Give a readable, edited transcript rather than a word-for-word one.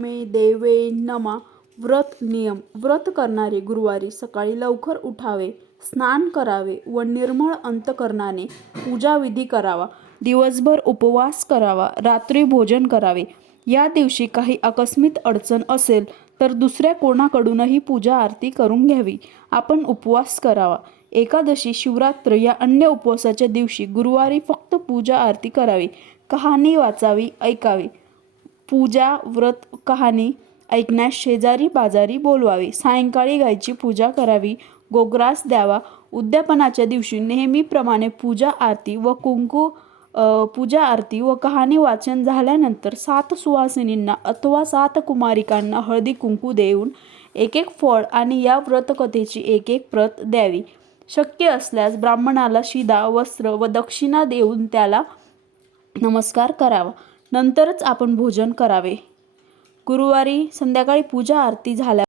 मे देवे नमा. व्रत नियम. व्रत करणारे गुरुवारी सकाळी लवकर उठावे, स्नान करावे व निर्मळ अंतकरणाने पूजाविधी करावा. दिवसभर उपवास करावा, रात्री भोजन करावे. या दिवशी काही आकस्मिक अडचण असेल तर दुसऱ्या कोणाकडूनही पूजा आरती करून घ्यावी. आपण उपवास करावा. एकादशी, शिवरात्र या अन्य उपवासाच्या दिवशी गुरुवारी फक्त पूजा आरती करावी. कहाणी वाचावी, ऐकावी. पूजा, व्रत, कहाणी ऐकण्यास शेजारी पाजारी बोलवावे. सायंकाळी गायची पूजा करावी, गोग्रास द्यावा. उद्यापनाच्या दिवशी नेहमीप्रमाणे पूजा आरती व कहाणी वाचन झाल्यानंतर 7 सुवासिनींना अथवा 7 कुमारिकांना हळदी कुंकू देऊन एक फळ आणि या व्रतकथेची एक प्रत द्यावी. शक्य असल्यास ब्राह्मणाला शिदा, वस्त्र व दक्षिणा देऊन त्याला नमस्कार करावा. नंतरच आपण भोजन करावे. गुरुवारी संध्याकाळी पूजा आरती झाल्या